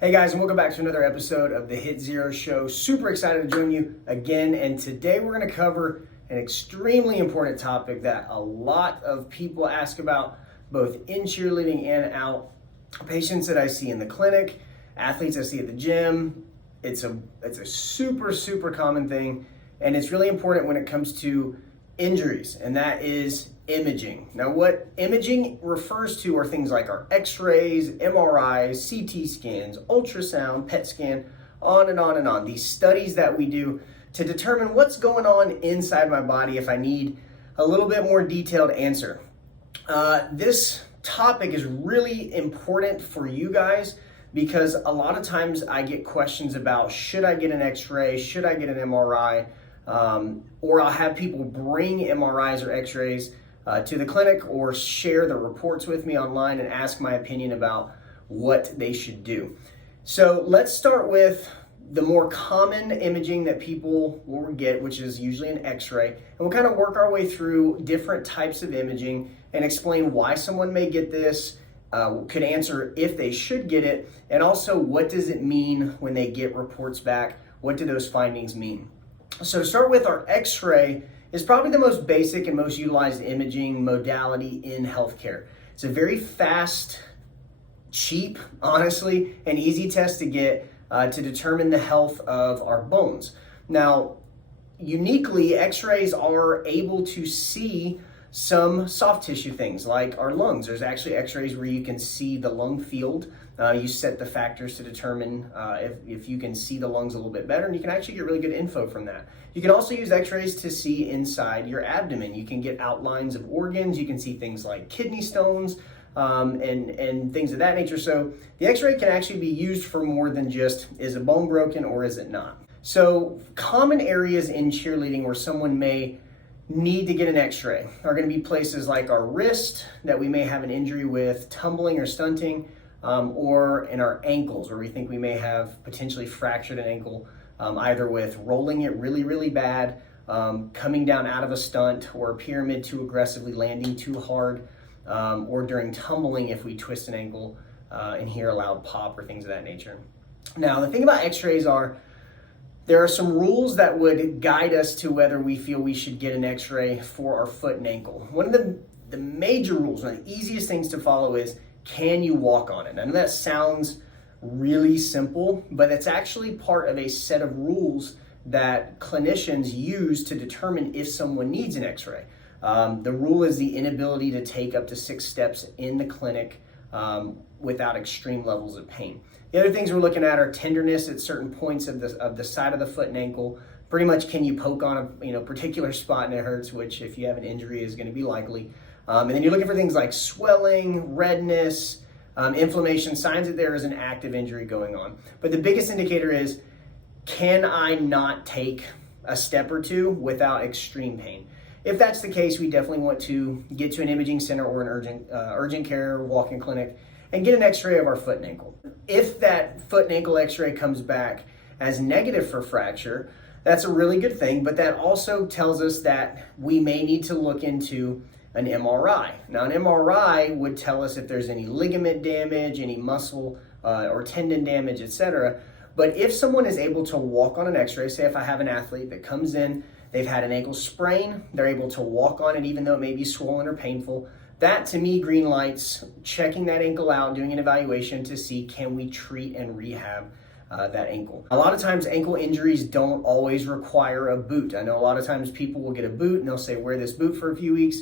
Hey guys, and welcome back to another episode of the Hit Zero Show. Super excited to join you again, and today we're going to cover an extremely important topic that a lot of people ask about, both in cheerleading and out. Patients that I see in the clinic, athletes I see at the gym. It's a super common thing, and it's really important when it comes to injuries, and that is imaging. Now, what imaging refers to are things like our x-rays, MRIs, CT scans, ultrasound, PET scan, on and on and on. These studies that we do to determine what's going on inside my body if I need a little bit more detailed answer. This topic is really important for you guys because a lot of times I get questions about, should I get an x-ray, should I get an MRI? Or I'll have people bring MRIs or x-rays to the clinic or share the reports with me online and ask my opinion about what they should do. So let's start with the more common imaging that people will get, which is usually an x-ray. And we'll kind of work our way through different types of imaging and explain why someone may get this, could answer if they should get it, and also what does it mean when they get reports back? What do those findings mean? So to start with, our x-ray is probably the most basic and most utilized imaging modality in healthcare. It's a very fast, cheap, honestly, and easy test to get to determine the health of our bones. Now, uniquely, x-rays are able to see some soft tissue things like our lungs. There's actually x-rays where you can see the lung field. You set the factors to determine if you can see the lungs a little bit better, and you can actually get really good info from that. You can also use x-rays to see inside your abdomen. You can get outlines of organs. You can see things like kidney stones and things of that nature. So the x-ray can actually be used for more than just, is a bone broken or is it not? So common areas in cheerleading where someone may need to get an x-ray are going to be places like our wrist, that we may have an injury with tumbling or stunting, or in our ankles, where we think we may have potentially fractured an ankle, either with rolling it really bad, coming down out of a stunt, or a pyramid too aggressively, landing too hard, or during tumbling if we twist an ankle and hear a loud pop or things of that nature. Now, the thing about x-rays are, there are some rules that would guide us to whether we feel we should get an x-ray for our foot and ankle. One of the major rules, one of the easiest things to follow is, can you walk on it? I know that sounds really simple, but it's actually part of a set of rules that clinicians use to determine if someone needs an x-ray. The rule is the inability to take up to 6 steps in the clinic without extreme levels of pain. The other things we're looking at are tenderness at certain points of the side of the foot and ankle. Pretty much, can you poke on a particular spot and it hurts, which if you have an injury is going to be likely. And then you're looking for things like swelling, redness, inflammation, signs that there is an active injury going on. But the biggest indicator is, can I not take a step or two without extreme pain? If that's the case, we definitely want to get to an imaging center or an urgent care walk-in clinic and get an x-ray of our foot and ankle. If that foot and ankle x-ray comes back as negative for fracture, that's a really good thing, but that also tells us that we may need to look into an MRI. Now, an MRI would tell us if there's any ligament damage, any muscle or tendon damage, etc. But if someone is able to walk on an x-ray, say if I have an athlete that comes in, they've had an ankle sprain, they're able to walk on it even though it may be swollen or painful, that to me green lights checking that ankle out, doing an evaluation to see, can we treat and rehab that ankle. A lot of times ankle injuries don't always require a boot. I know a lot of times people will get a boot and they'll say, wear this boot for a few weeks.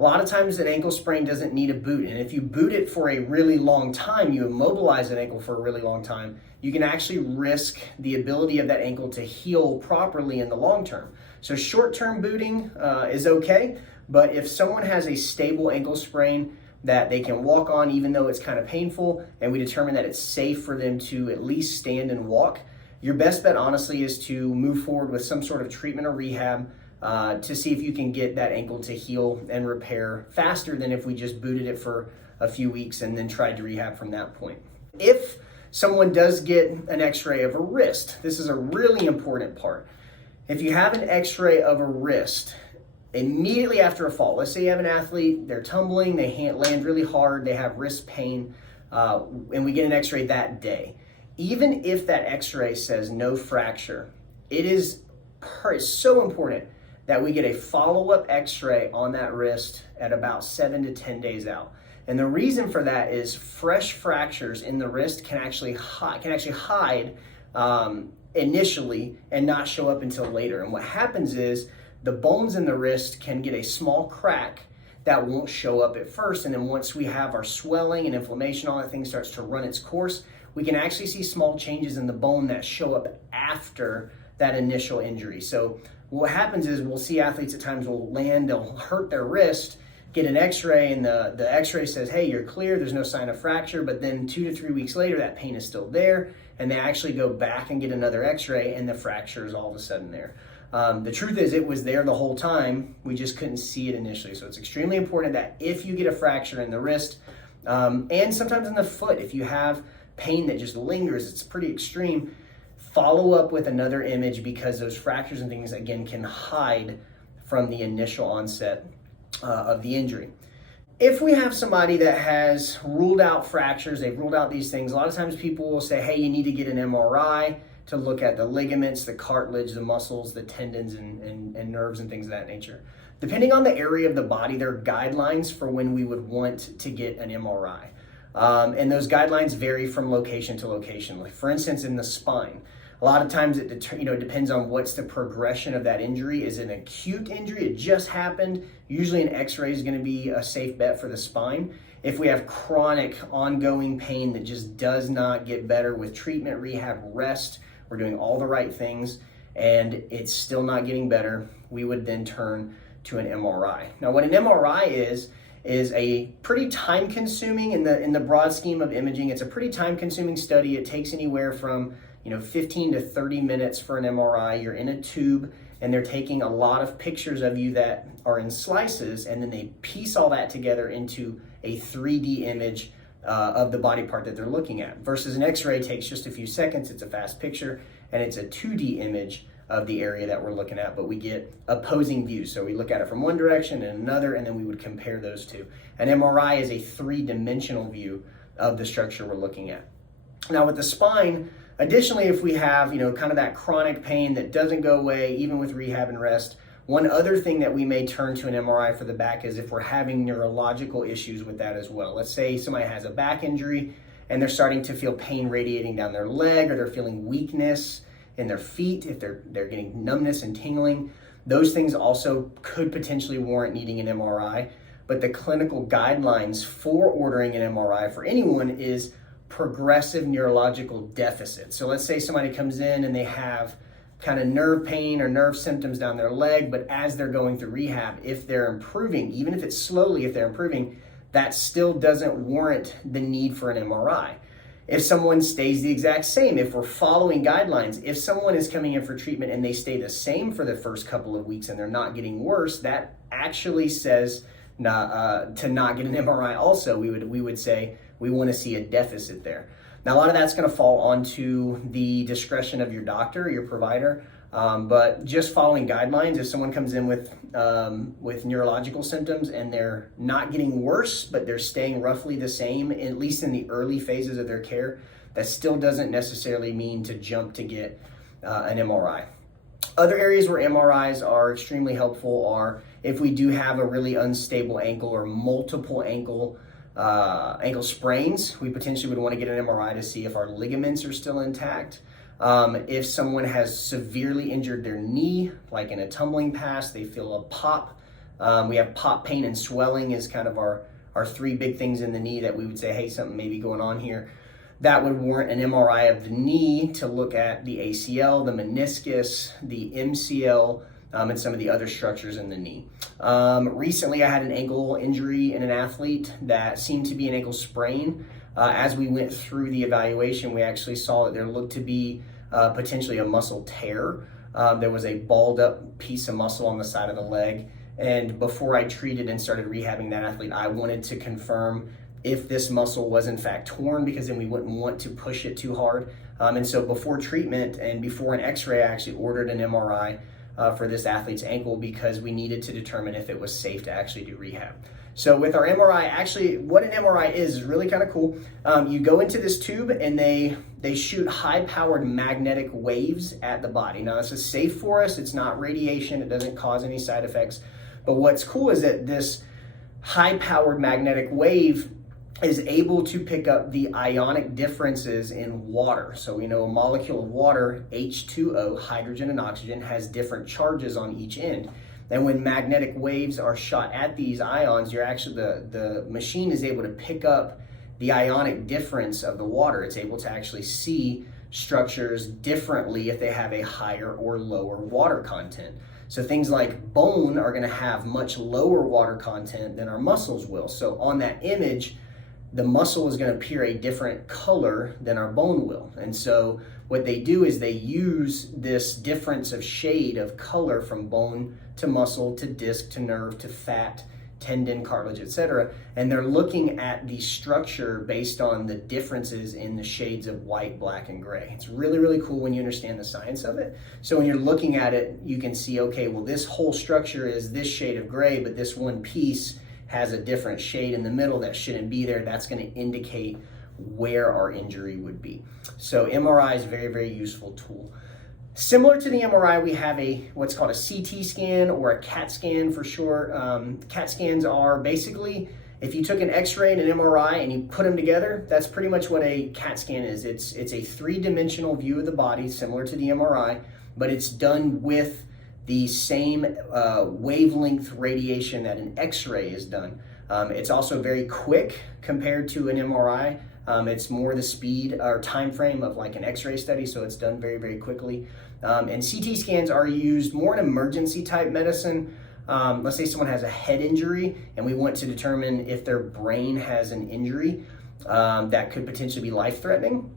A lot of times an ankle sprain doesn't need a boot, and if you boot it for a really long time, you immobilize an ankle for a really long time, you can actually risk the ability of that ankle to heal properly in the long term. So short-term booting is okay, but if someone has a stable ankle sprain that they can walk on even though it's kind of painful, and we determine that it's safe for them to at least stand and walk, your best bet honestly is to move forward with some sort of treatment or rehab to see if you can get that ankle to heal and repair faster than if we just booted it for a few weeks and then tried to rehab from that point. If someone does get an x-ray of a wrist, this is a really important part. If you have an x-ray of a wrist immediately after a fall, let's say you have an athlete, they're tumbling, they land really hard, they have wrist pain, and we get an x-ray that day. even if that x-ray says no fracture, it's so important that we get a follow-up x-ray on that wrist at about 7 to 10 days out. And the reason for that is fresh fractures in the wrist can actually hide initially and not show up until later. And what happens is the bones in the wrist can get a small crack that won't show up at first. And then once we have our swelling and inflammation, all that thing starts to run its course, we can actually see small changes in the bone that show up after that initial injury. So what happens is we'll see athletes at times will land, they'll hurt their wrist, get an x-ray, and the x-ray says, hey, you're clear, there's no sign of fracture, but then 2 to 3 weeks later, that pain is still there, and they actually go back and get another x-ray, and the fracture is all of a sudden there. The truth is it was there the whole time, we just couldn't see it initially. So it's extremely important that if you get a fracture in the wrist, and sometimes in the foot, if you have pain that just lingers, it's pretty extreme, follow up with another image, because those fractures and things, again, can hide from the initial onset of the injury. If we have somebody that has ruled out fractures, they've ruled out these things, a lot of times people will say, hey, you need to get an MRI to look at the ligaments, the cartilage, the muscles, the tendons, and nerves and things of that nature. Depending on the area of the body, there are guidelines for when we would want to get an MRI. And those guidelines vary from location to location. Like for instance, in the spine, a lot of times it depends on what's the progression of that injury. Is it an acute injury? It just happened. Usually an x-ray is going to be a safe bet for the spine. If we have chronic ongoing pain that just does not get better with treatment, rehab, rest, we're doing all the right things, and it's still not getting better, we would then turn to an MRI. Now what an MRI is a pretty time-consuming, in the broad scheme of imaging, it's a pretty time-consuming study. It takes anywhere from 15 to 30 minutes for an MRI. You're in a tube, and they're taking a lot of pictures of you that are in slices, and then they piece all that together into a 3D image of the body part that they're looking at. Versus an x-ray takes just a few seconds, it's a fast picture, and it's a 2D image of the area that we're looking at, but we get opposing views. So we look at it from one direction and another, and then we would compare those two. An MRI is a 3-dimensional view of the structure we're looking at. Now with the spine, additionally, if we have, kind of that chronic pain that doesn't go away, even with rehab and rest, one other thing that we may turn to an MRI for the back is if we're having neurological issues with that as well. Let's say somebody has a back injury and they're starting to feel pain radiating down their leg, or they're feeling weakness in their feet, if they're getting numbness and tingling. Those things also could potentially warrant needing an MRI. But the clinical guidelines for ordering an MRI for anyone is progressive neurological deficit. So let's say somebody comes in and they have kind of nerve pain or nerve symptoms down their leg, but as they're going through rehab, if they're improving, even if it's slowly, if they're improving, that still doesn't warrant the need for an MRI. If someone stays the exact same, if we're following guidelines, if someone is coming in for treatment and they stay the same for the first couple of weeks and they're not getting worse, that actually says to not get an MRI also. We would say we want to see a deficit there. Now, a lot of that's going to fall onto the discretion of your doctor, your provider, but just following guidelines, if someone comes in with neurological symptoms and they're not getting worse, but they're staying roughly the same, at least in the early phases of their care, that still doesn't necessarily mean to jump to get an MRI. Other areas where MRIs are extremely helpful are if we do have a really unstable ankle or multiple ankle sprains, we potentially would want to get an MRI to see if our ligaments are still intact. If someone has severely injured their knee, like in a tumbling pass, they feel a pop. We have pop pain and swelling is kind of our 3 big things in the knee that we would say, hey, something may be going on here. That would warrant an MRI of the knee to look at the ACL, the meniscus, the MCL, and some of the other structures in the knee. Recently, I had an ankle injury in an athlete that seemed to be an ankle sprain. As we went through the evaluation, we actually saw that there looked to be potentially a muscle tear. There was a balled up piece of muscle on the side of the leg. And before I treated and started rehabbing that athlete, I wanted to confirm if this muscle was in fact torn, because then we wouldn't want to push it too hard. And so before treatment and before an x-ray, I actually ordered an MRI for this athlete's ankle because we needed to determine if it was safe to actually do rehab. So with our MRI, actually what an MRI is really kind of cool. You go into this tube and they shoot high-powered magnetic waves at the body. Now this is safe for us. It's not radiation. It doesn't cause any side effects. But what's cool is that this high-powered magnetic wave is able to pick up the ionic differences in water. So we know a molecule of water, H2O, hydrogen and oxygen, has different charges on each end. And when magnetic waves are shot at these ions, you're actually, the machine is able to pick up the ionic difference of the water. It's able to actually see structures differently if they have a higher or lower water content. So things like bone are going to have much lower water content than our muscles will. So on that image, the muscle is going to appear a different color than our bone will. And so what they do is they use this difference of shade of color from bone to muscle to disc to nerve to fat, tendon, cartilage, etc. And they're looking at the structure based on the differences in the shades of white, black, and gray. It's really, really cool when you understand the science of it. So when you're looking at it, you can see, okay, well, this whole structure is this shade of gray, but this one piece has a different shade in the middle that shouldn't be there. That's going to indicate where our injury would be. So MRI is a very, very useful tool. Similar to the MRI, we have what's called a CT scan or a CAT scan for short. CAT scans are basically, if you took an X-ray and an MRI and you put them together, that's pretty much what a CAT scan is. It's a three-dimensional view of the body, similar to the MRI, but it's done with the same wavelength radiation that an X-ray is done. It's also very quick compared to an MRI. It's more the speed or time frame of like an X-ray study, so it's done very, very quickly. And CT scans are used more in emergency type medicine. Let's say someone has a head injury and we want to determine if their brain has an injury that could potentially be life-threatening.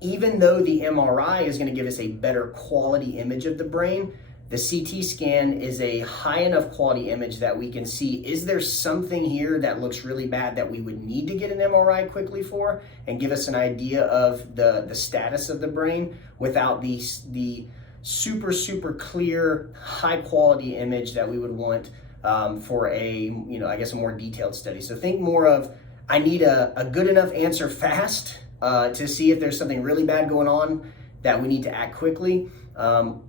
Even though the MRI is going to give us a better quality image of the brain, the CT scan is a high enough quality image that we can see, is there something here that looks really bad that we would need to get an MRI quickly for and give us an idea of the status of the brain without the super, super clear, high quality image that we would want for a more detailed study. So think more of, I need a good enough answer fast to see if there's something really bad going on that we need to act quickly.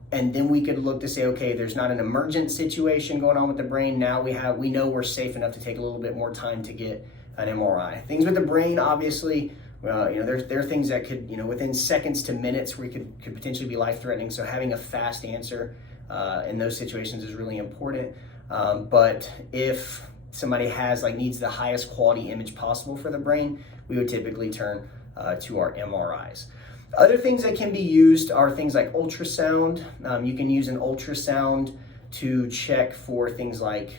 And then we could look to say, okay, there's not an emergent situation going on with the brain. Now we know we're safe enough to take a little bit more time to get an MRI. Things with the brain, obviously, there are things that could, within seconds to minutes, we could potentially be life-threatening. So having a fast answer in those situations is really important. But if somebody needs the highest quality image possible for the brain, we would typically turn to our MRIs. Other things that can be used are things like ultrasound. You can use an ultrasound to check for things like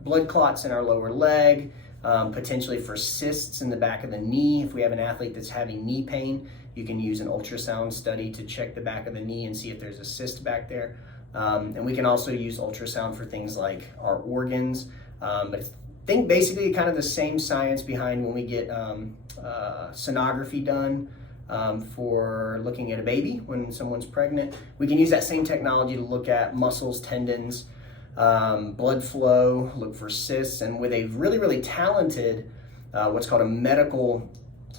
blood clots in our lower leg, potentially for cysts in the back of the knee. If we have an athlete that's having knee pain, you can use an ultrasound study to check the back of the knee and see if there's a cyst back there. And we can also use ultrasound for things like our organs. But think basically kind of the same science behind when we get sonography done. For looking at a baby when someone's pregnant. We can use that same technology to look at muscles, tendons, blood flow, look for cysts, and with a really, really talented, what's called a medical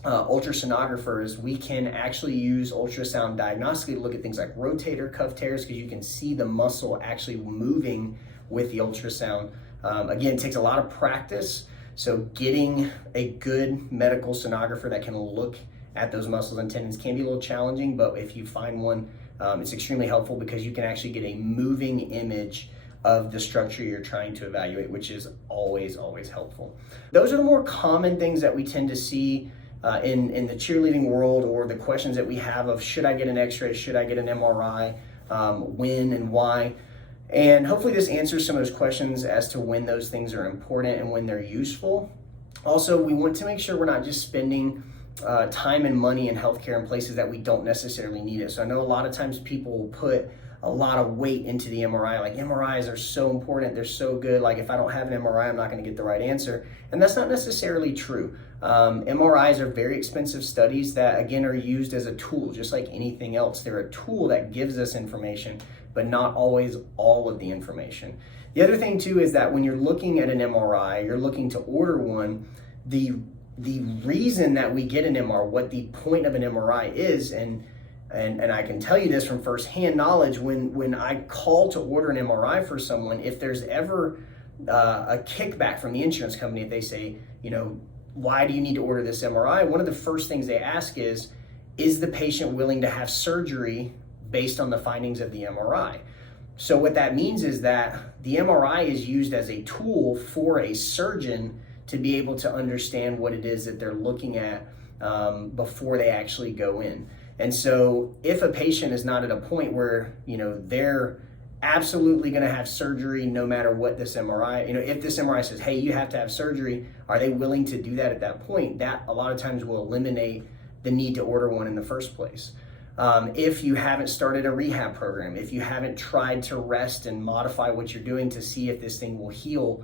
ultrasonographers, we can actually use ultrasound diagnostically to look at things like rotator cuff tears, because you can see the muscle actually moving with the ultrasound. Again, it takes a lot of practice, so getting a good medical sonographer that can look at those muscles and tendons can be a little challenging, but if you find one, it's extremely helpful because you can actually get a moving image of the structure you're trying to evaluate, which is always, always helpful. Those are the more common things that we tend to see in the cheerleading world, or the questions that we have of, should I get an X-ray, should I get an MRI, when and why? And hopefully this answers some of those questions as to when those things are important and when they're useful. Also, we want to make sure we're not just spending time and money in healthcare in places that we don't necessarily need it. So I know a lot of times people will put a lot of weight into the MRI, like MRIs are so important, they're so good, like if I don't have an MRI, I'm not going to get the right answer. And that's not necessarily true. MRIs are very expensive studies that, again, are used as a tool, just like anything else. They're a tool that gives us information. but not always all of the information. The other thing too is that when you're looking at an MRI, you're looking to order one, the reason that we get an MRI, what the point of an MRI is, and I can tell you this from firsthand knowledge, when I call to order an MRI for someone, if there's ever a kickback from the insurance company, if they say, why do you need to order this MRI? One of the first things they ask is the patient willing to have surgery based on the findings of the MRI? So what that means is that the MRI is used as a tool for a surgeon to be able to understand what it is that they're looking at before they actually go in. And so if a patient is not at a point where, they're absolutely going to have surgery no matter what this MRI, if this MRI says, hey, you have to have surgery, are they willing to do that at that point? That a lot of times will eliminate the need to order one in the first place. If you haven't started a rehab program, if you haven't tried to rest and modify what you're doing to see if this thing will heal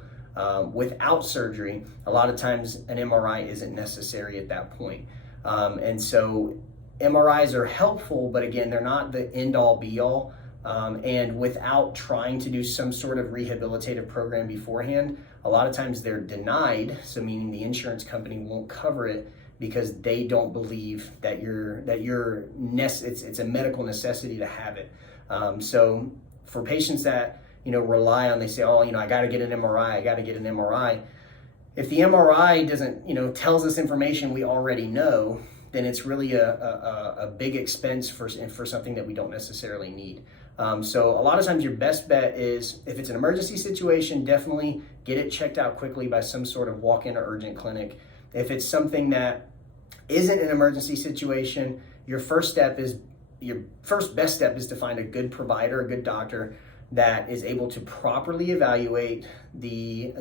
without surgery, a lot of times an MRI isn't necessary at that point. And so MRIs are helpful, but again, they're not the end-all be-all. And without trying to do some sort of rehabilitative program beforehand, a lot of times they're denied, so meaning the insurance company won't cover it because they don't believe that it's a medical necessity to have it. So for patients that rely on, they say, I got to get an MRI, if the MRI doesn't tells us information we already know, then it's really a big expense for something that we don't necessarily need. So a lot of times your best bet is, if it's an emergency situation, definitely get it checked out quickly by some sort of walk-in or urgent clinic. If it's something that isn't an emergency situation, your first best step is to find a good provider, a good doctor that is able to properly evaluate the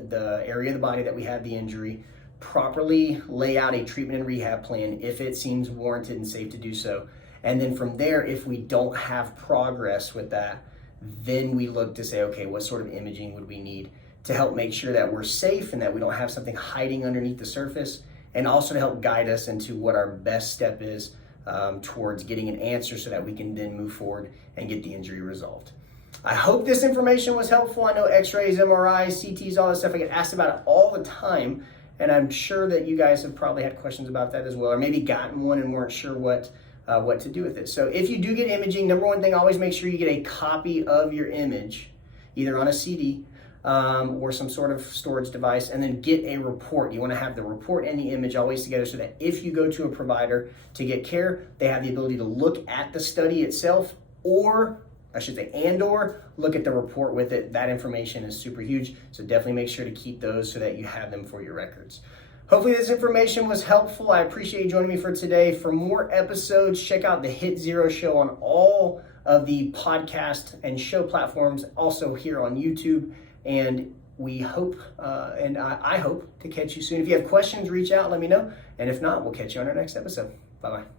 area of the body that we have the injury, properly lay out a treatment and rehab plan if it seems warranted and safe to do so. And then from there, if we don't have progress with that, then we look to say, okay, what sort of imaging would we need to help make sure that we're safe and that we don't have something hiding underneath the surface, and also to help guide us into what our best step is towards getting an answer so that we can then move forward and get the injury resolved. I hope this information was helpful. I know x-rays, MRIs, CTs, all that stuff, I get asked about it all the time. And I'm sure that you guys have probably had questions about that as well, or maybe gotten one and weren't sure what to do with it. So if you do get imaging, number one thing, always make sure you get a copy of your image, either on a CD or some sort of storage device, and then get a report. You want to have the report and the image always together so that if you go to a provider to get care, they have the ability to look at the study itself, or look at the report with it. That information is super huge, so definitely make sure to keep those so that you have them for your records. Hopefully this information was helpful. I appreciate you joining me for today. For more episodes, check out the Hit Zero Show on all of the podcast and show platforms, also here on YouTube. And we hope, I hope to catch you soon. If you have questions, reach out, let me know. And if not, we'll catch you on our next episode. Bye-bye.